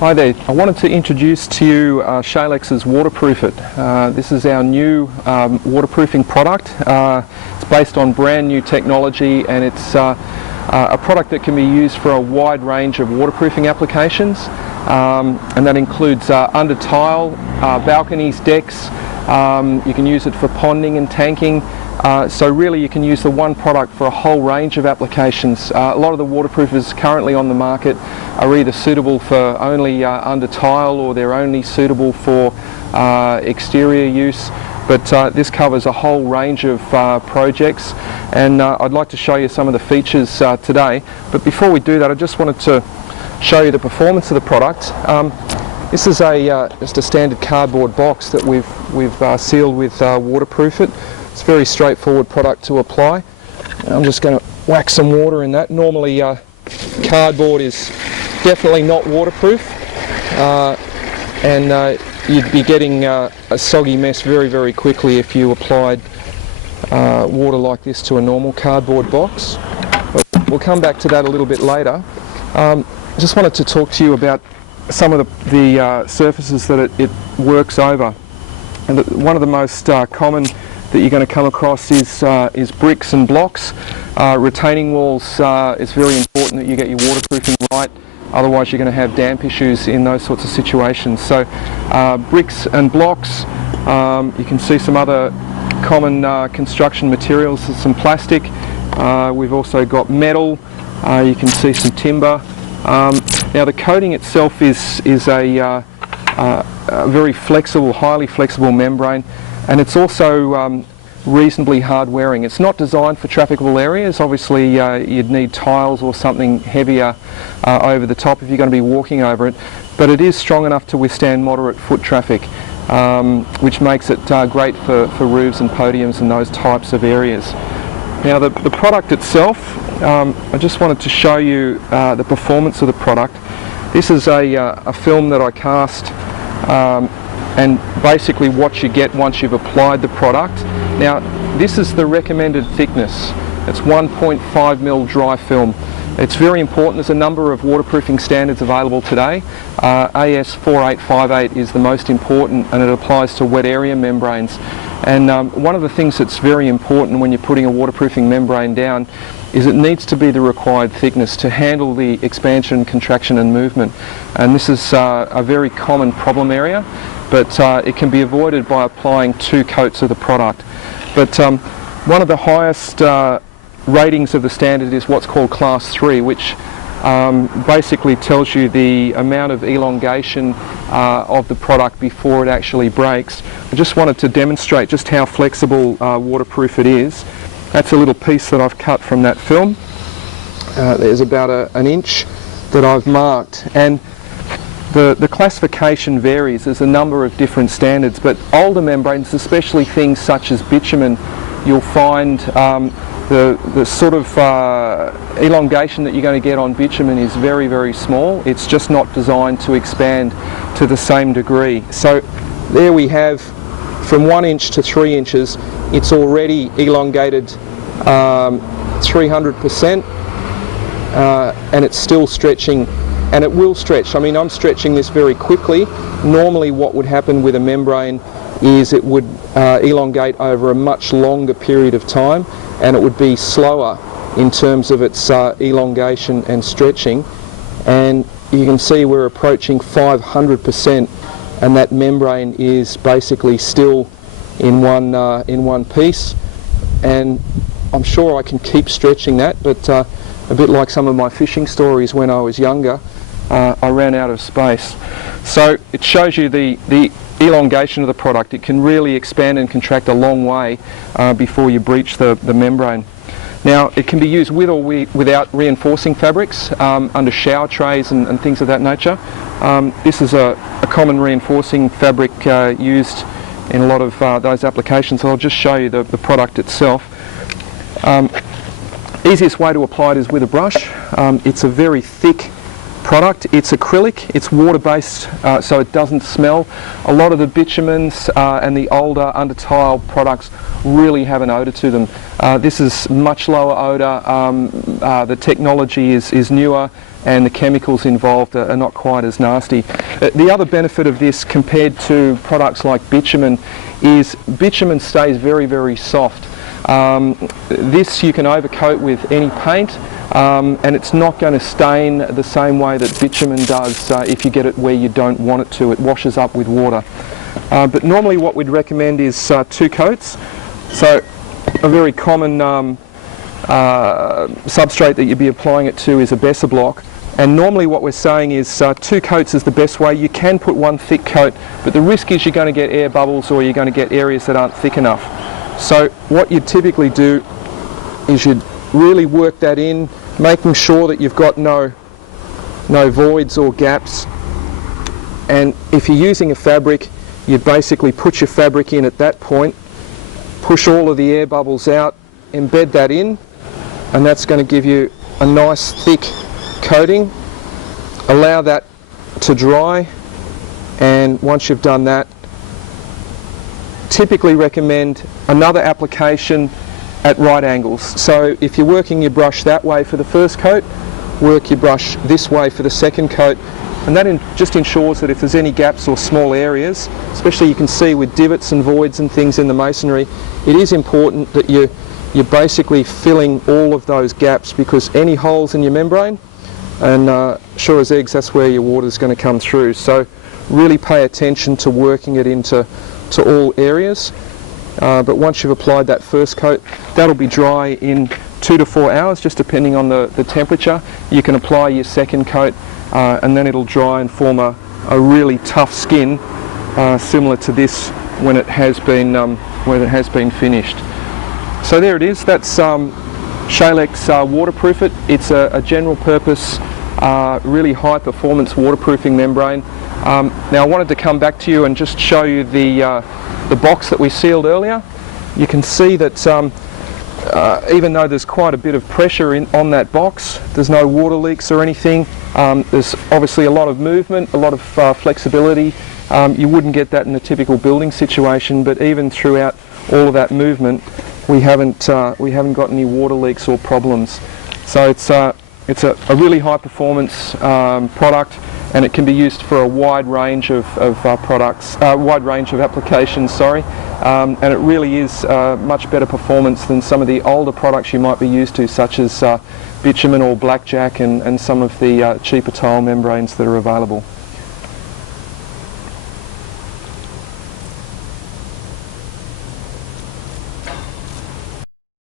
Hi there. I wanted to introduce to you Shalex's Waterproof It. This is our new waterproofing product. It's based on brand new technology, and it's a product that can be used for a wide range of waterproofing applications, and that includes under tile, balconies, decks. You can use it for ponding and tanking. So really you can use the one product for a whole range of applications. A lot of the waterproofers currently on the market are either suitable for only under tile, or they're only suitable for exterior use. But this covers a whole range of projects, and I'd like to show you some of the features today. But before we do that, I just wanted to show you the performance of the product. This is just a standard cardboard box that we've sealed with Waterproof It. It's a very straightforward product to apply. I'm just going to whack some water in that. Normally cardboard is definitely not waterproof, and you'd be getting a soggy mess very, very quickly if you applied water like this to a normal cardboard box. But we'll come back to that a little bit later. Just wanted to talk to you about some of the surfaces that it works over. And one of the most common that you're going to come across is bricks and blocks. Retaining walls, it's very important that you get your waterproofing right, otherwise you're going to have damp issues in those sorts of situations. So bricks and blocks, you can see some other common construction materials, some plastic. We've also got metal, you can see some timber. Now the coating itself is a very flexible, highly flexible membrane, and it's also reasonably hard wearing. It's not designed for trafficable areas. Obviously you'd need tiles or something heavier over the top if you're going to be walking over it, but it is strong enough to withstand moderate foot traffic, which makes it great for roofs and podiums and those types of areas. Now the product itself, I just wanted to show you the performance of the product. This is a film that I cast, and basically what you get once you've applied the product. Now this is the recommended thickness. It's 1.5 mil dry film. It's very important. There's a number of waterproofing standards available today. AS4858 is the most important, and it applies to wet area membranes. And one of the things that's very important when you're putting a waterproofing membrane down is it needs to be the required thickness to handle the expansion, contraction and movement. And this is a very common problem area, but it can be avoided by applying 2 coats of the product. But one of the highest ratings of the standard is what's called Class 3, which basically tells you the amount of elongation of the product before it actually breaks. I just wanted to demonstrate just how flexible waterproof it is. That's a little piece that I've cut from that film. There's about an inch that I've marked, and the classification varies. There's a number of different standards, but older membranes, especially things such as bitumen, you'll find the sort of elongation that you're going to get on bitumen is very, very small. It's just not designed to expand to the same degree. So there we have from 1 inch to 3 inches. It's already elongated 300%, and it's still stretching, and it will stretch. I mean, I'm stretching this very quickly. Normally what would happen with a membrane is it would elongate over a much longer period of time, and it would be slower in terms of its elongation and stretching. And you can see we're approaching 500%, and that membrane is basically still in one piece. And I'm sure I can keep stretching that, but a bit like some of my fishing stories when I was younger, I ran out of space. So it shows you the elongation of the product. It can really expand and contract a long way before you breach the membrane. Now it can be used with or without reinforcing fabrics under shower trays and things of that nature. This is a common reinforcing fabric used in a lot of those applications, so I'll just show you the product itself. Easiest way to apply it is with a brush. It's a very thick product. It's acrylic, it's water-based, so it doesn't smell. A lot of the bitumens and the older under-tile products really have an odour to them. This is much lower odour, the technology is newer, and the chemicals involved are not quite as nasty. The other benefit of this compared to products like bitumen is bitumen stays very, very soft. This you can overcoat with any paint, and it's not going to stain the same way that bitumen does if you get it where you don't want it to. It washes up with water. But normally what we'd recommend is 2 coats. So a very common substrate that you'd be applying it to is a Besser block. And normally what we're saying is 2 coats is the best way. You can put 1 thick coat, but the risk is you're going to get air bubbles or you're going to get areas that aren't thick enough. So what you typically do is you'd really work that in, making sure that you've got no voids or gaps. And if you're using a fabric, you basically put your fabric in at that point, push all of the air bubbles out, embed that in, and that's going to give you a nice thick coating. Allow that to dry, and once you've done that, typically recommend another application at right angles. So if you're working your brush that way for the first coat, work your brush this way for the second coat, and that just ensures that if there's any gaps or small areas, especially you can see with divots and voids and things in the masonry, it is important that you're basically filling all of those gaps, because any holes in your membrane, and sure as eggs, that's where your water is going to come through. So really pay attention to working it into all areas. But once you've applied that first coat, that'll be dry in 2 to 4 hours, just depending on the temperature. You can apply your second coat, and then it'll dry and form a really tough skin, similar to this when it has been finished. So there it is. That's Shalex Waterproof It. It's a general purpose, really high performance waterproofing membrane. Now I wanted to come back to you and just show you the box that we sealed earlier. You can see that even though there's quite a bit of pressure on that box, there's no water leaks or anything. There's obviously a lot of movement, a lot of flexibility. You wouldn't get that in a typical building situation, but even throughout all of that movement, we haven't got any water leaks or problems. So it's a really high performance product, and it can be used for a wide range of applications. Sorry, and it really is much better performance than some of the older products you might be used to, such as bitumen or blackjack and some of the cheaper tile membranes that are available.